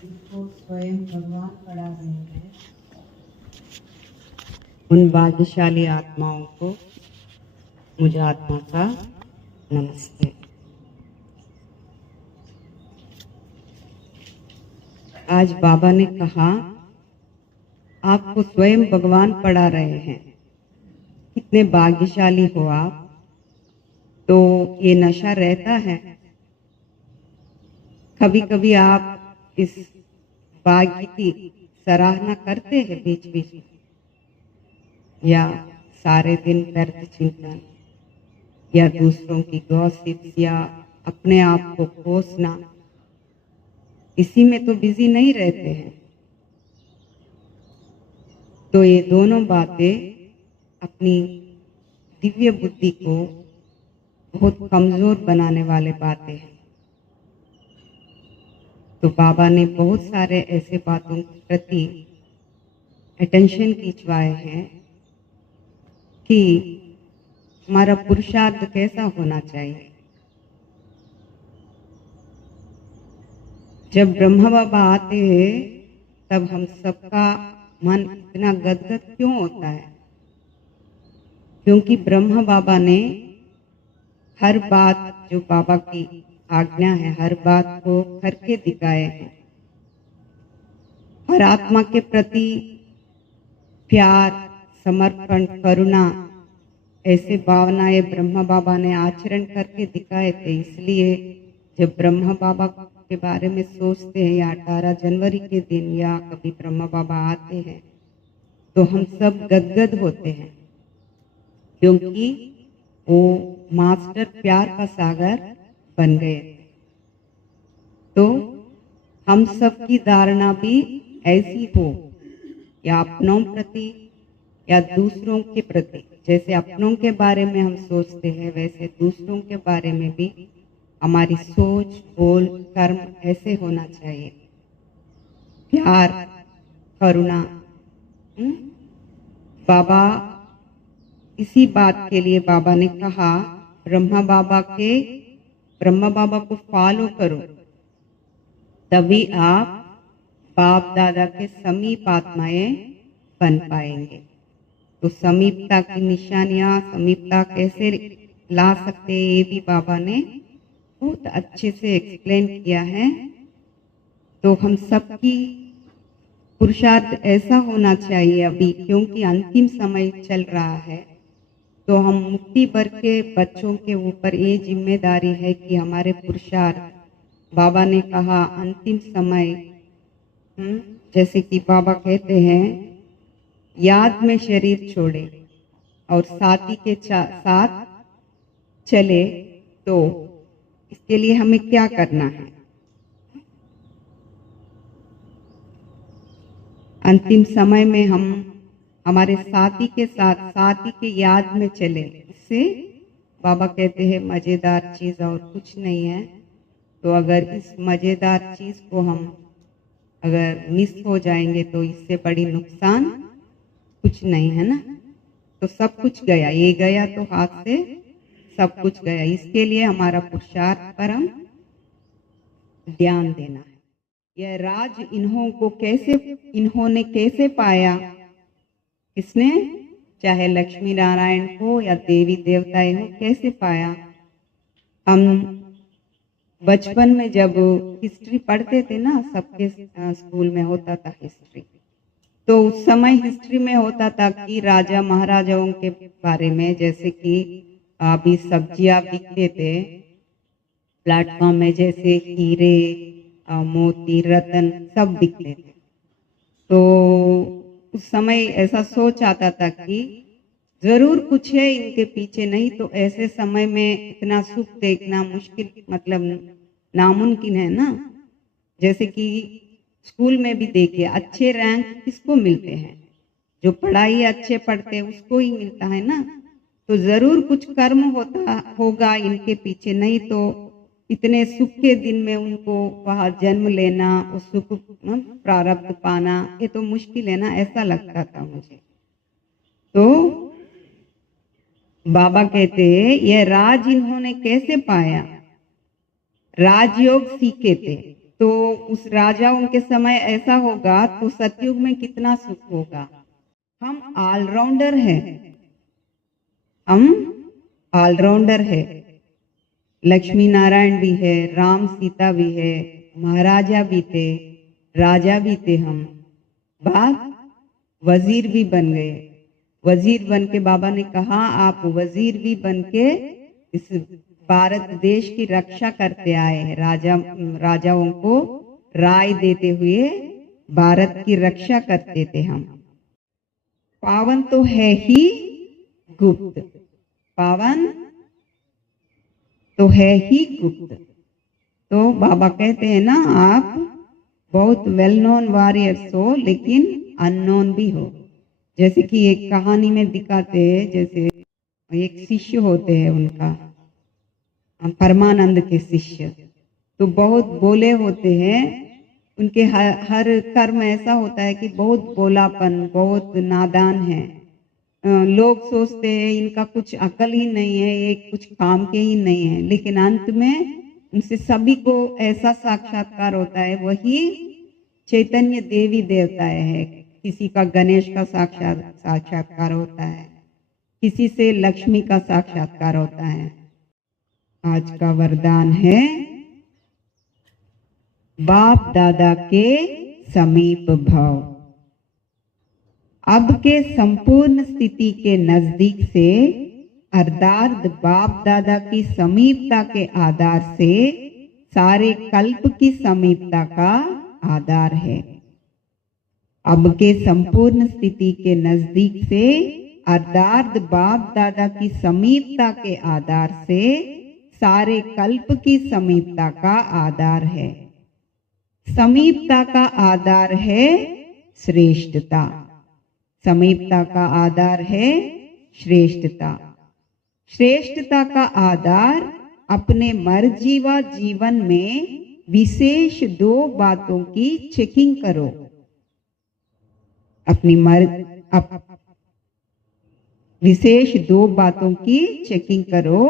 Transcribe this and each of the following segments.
जिसको स्वयं भगवान पढ़ा रहे हैं, उन भाग्यशाली आत्माओं को मुझ आत्मा का नमस्ते। आज बाबा ने कहा आपको स्वयं भगवान पढ़ा रहे हैं, कितने भाग्यशाली हो आप। तो ये नशा रहता है, कभी कभी आप इस भाग्य की सराहना करते हैं बीच बीच में, या सारे दिन व्यर्थ चिंतन या दूसरों की गॉसिप्स या अपने आप को कोसना, इसी में तो बिजी नहीं रहते हैं। तो ये दोनों बातें अपनी दिव्य बुद्धि को बहुत कमजोर बनाने वाले बातें हैं। तो बाबा ने बहुत सारे ऐसे बातों के प्रति अटेंशन खिंचवाए हैं कि हमारा पुरुषार्थ कैसा होना चाहिए। जब ब्रह्मा बाबा आते हैं तब हम सबका मन इतना गदगद क्यों होता है? क्योंकि ब्रह्मा बाबा ने हर बात जो बाबा की आज्ञा है, हर बात को करके दिखाए हैं। हर आत्मा के प्रति प्यार, समर्पण, करुणा, ऐसे भावनाएं ब्रह्मा बाबा ने आचरण करके दिखाए थे। इसलिए जब ब्रह्मा बाबा के बारे में सोचते हैं या 18 जनवरी के दिन या कभी ब्रह्मा बाबा आते हैं तो हम सब गदगद होते हैं, क्योंकि वो मास्टर प्यार का सागर बन गए। तो हम सब की धारणा भी ऐसी हो, या अपनों प्रति या दूसरों के प्रति। जैसे अपनों के बारे में हम सोचते हैं वैसे दूसरों के बारे में भी हमारी सोच, बोल, कर्म ऐसे होना चाहिए। प्यार, करुणा। बाबा इसी बात के लिए बाबा ने कहा ब्रह्मा बाबा को फॉलो करो, तभी आप बाप दादा के समीप आत्माएं बन पाएंगे। तो समीपता की निशानियां, समीपता कैसे ला सकते हैं, ये भी बाबा ने बहुत अच्छे से एक्सप्लेन किया है। तो हम सबकी पुरुषार्थ ऐसा होना चाहिए अभी, क्योंकि अंतिम समय चल रहा है। तो हम मुट्ठी भर के बच्चों के ऊपर ये जिम्मेदारी है कि हमारे पुरुषार्थ, बाबा ने कहा अंतिम समय, जैसे कि बाबा कहते हैं याद में शरीर छोड़े और साथी के साथ चले। तो इसके लिए हमें क्या करना है? अंतिम समय में हम हमारे साथी के साथ, साथी के याद में चले। इससे बाबा कहते हैं मजेदार चीज और कुछ नहीं है। तो अगर इस मजेदार चीज को हम अगर मिस हो जाएंगे तो इससे बड़ी नुकसान कुछ नहीं है ना। तो सब कुछ गया, ये गया तो हाथ से सब कुछ गया। इसके लिए हमारा पुरुषार्थ पर हम ध्यान देना है। यह राज इन्होंने कैसे पाया? किसने? चाहे लक्ष्मी नारायण हो या देवी देवताएं हो, कैसे पाया? हम बचपन में जब हिस्ट्री पढ़ते थे ना, सबके स्कूल में होता था हिस्ट्री, तो उस समय हिस्ट्री में होता था कि राजा महाराजाओं के बारे में, जैसे कि अभी सब्जियां बिकते थे प्लेटफॉर्म में, जैसे हीरे, मोती, रतन सब बिकते थे। तो उस समय ऐसा सोच आता था कि जरूर कुछ है इनके पीछे, नहीं तो ऐसे समय में इतना सुख देखना मुश्किल, मतलब नामुमकिन है ना। जैसे कि स्कूल में भी देखिए, अच्छे रैंक किसको मिलते हैं? जो पढ़ाई अच्छे पढ़ते हैं उसको ही मिलता है ना। तो जरूर कुछ कर्म होगा इनके पीछे, नहीं तो इतने सुख के दिन में उनको वहां जन्म लेना, उस सुख प्रारब्ध पाना, ये तो मुश्किल है ना, ऐसा लगता था मुझे। तो बाबा कहते हैं यह राज इन्होंने कैसे पाया, राजयोग सीखे थे। तो उस राजाओं के समय ऐसा होगा तो सतयुग में कितना सुख होगा। हम ऑलराउंडर हैं, हम ऑलराउंडर है। लक्ष्मी नारायण भी है, राम सीता भी है, महाराजा भी थे, राजा भी थे। हम बात वजीर भी बन गए। वजीर बन के बाबा ने कहा आप वजीर भी बन के इस भारत देश की रक्षा करते आए हैं। राजाओं को राय देते हुए भारत की रक्षा करते थे हम। पावन तो है ही गुप्त, पावन तो है ही गुप्त। तो बाबा कहते हैं ना आप बहुत वेल नोन वॉरियर्स हो लेकिन अननोन भी हो। जैसे कि एक कहानी में दिखाते हैं, जैसे एक शिष्य होते हैं उनका, परमानंद के शिष्य, तो बहुत बोले होते हैं। उनके हर कर्म ऐसा होता है कि बहुत बोलापन, बहुत नादान है। लोग सोचते हैं इनका कुछ अकल ही नहीं है, ये कुछ काम के ही नहीं है, लेकिन अंत में उनसे सभी को ऐसा साक्षात्कार होता है। वही चैतन्य देवी देवताएं है। किसी का गणेश का साक्षात्कार होता है, किसी से लक्ष्मी का साक्षात्कार होता है। आज का वरदान है बाप दादा के समीप भाव। अब के संपूर्ण स्थिति के नजदीक से अर्थात बाप दादा की समीपता के आधार से सारे कल्प की समीपता का आधार है। अब के संपूर्ण स्थिति के नजदीक से अर्थात बाप दादा की समीपता के आधार से सारे कल्प की समीपता का आधार है। समीपता का आधार है श्रेष्ठता, समीपता का आधार है श्रेष्ठता। श्रेष्ठता का आधार अपने मर्जीवा जीवन में विशेष 2 बातों की चेकिंग करो। अपनी विशेष 2 बातों की चेकिंग करो।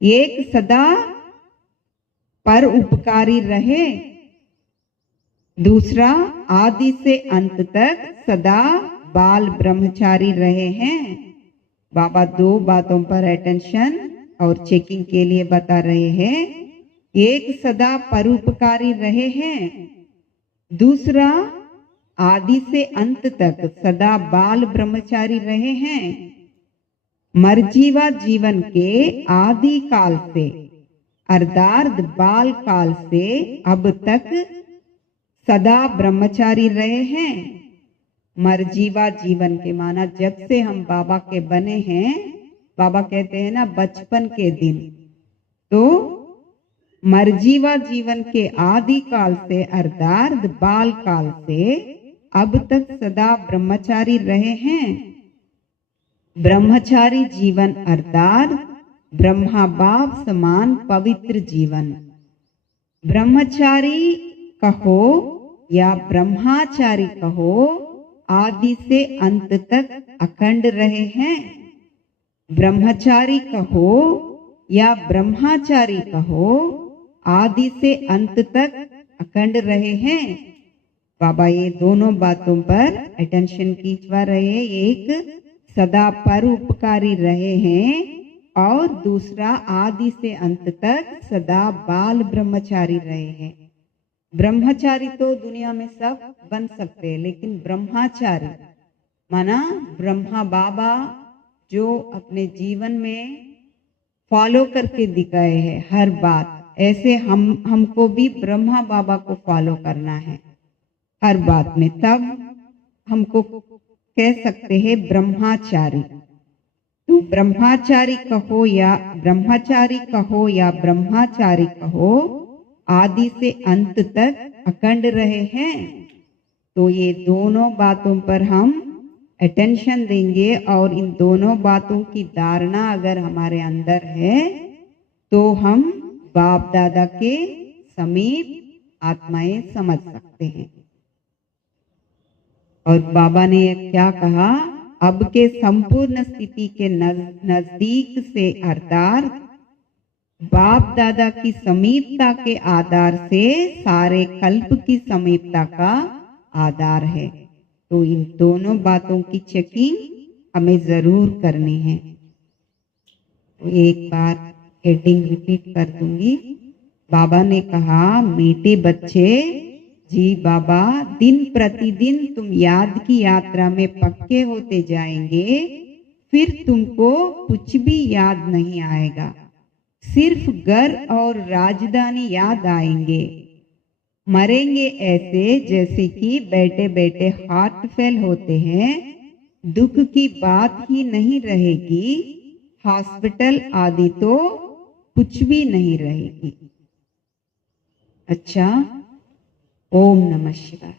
एक सदा पर उपकारी रहे, दूसरा आदि से अंत तक सदा बाल ब्रह्मचारी रहे हैं। बाबा 2 बातों पर अटेंशन और चेकिंग के लिए बता रहे हैं। एक सदा परोपकारी रहे हैं, दूसरा आदि से अंत तक सदा बाल ब्रह्मचारी रहे हैं। मर्जीवा जीवन के आदि काल से अर्थात बाल काल से अब तक सदा ब्रह्मचारी रहे हैं। मर्जीवा जीवन के माना जब से हम बाबा के बने हैं, बाबा कहते हैं ना बचपन के दिन, तो मर्जीवा जीवन के आदि काल से अर्थात बाल काल से अब तक सदा ब्रह्मचारी रहे हैं। ब्रह्मचारी जीवन अर्थात ब्रह्मा बाप समान पवित्र जीवन। ब्रह्मचारी कहो या ब्रह्माचारी कहो, आदि से अंत तक अखंड रहे हैं। ब्रह्मचारी कहो या ब्रह्माचारी कहो, आदि से अंत तक अखंड रहे हैं। बाबा ये दोनों बातों पर अटेंशन खींचवा रहे। एक सदा परोपकारी रहे हैं और दूसरा आदि से अंत तक सदा बाल ब्रह्मचारी रहे हैं। ब्रह्मचारी तो दुनिया में सब बन सकते हैं, लेकिन ब्रह्मचारी माना ब्रह्मा बाबा जो अपने जीवन में फॉलो करके दिखाए हैं हर बात, ऐसे हमको भी ब्रह्मा बाबा को फॉलो करना है हर बात में, तब हमको कह सकते हैं ब्रह्मचारी। तो ब्रह्मचारी कहो या ब्रह्मचारी कहो या ब्रह्मचारी कहो, आदि से अंत तक अखंड रहे हैं। तो ये दोनों बातों पर हम अटेंशन देंगे और इन दोनों बातों की धारणा अगर हमारे अंदर है तो हम बाप दादा के समीप आत्माएं समझ सकते हैं। और बाबा ने क्या कहा, अब के संपूर्ण स्थिति के नजदीक से अर्थात बाप दादा की समीपता के आधार से सारे कल्प की समीपता का आधार है। तो इन दोनों बातों की चेकिंग हमें जरूर करनी है। तो एक बार हेडिंग रिपीट कर दूंगी। बाबा ने कहा, मीठे बच्चे, जी बाबा, दिन प्रतिदिन तुम याद की यात्रा में पक्के होते जाएंगे, फिर तुमको कुछ भी याद नहीं आएगा, सिर्फ घर और राजधानी याद आएंगे। मरेंगे ऐसे जैसे कि बैठे बैठे हार्ट फेल होते हैं, दुख की बात ही नहीं रहेगी, हॉस्पिटल आदि तो कुछ भी नहीं रहेगी। अच्छा, ओम नमः शिवाय।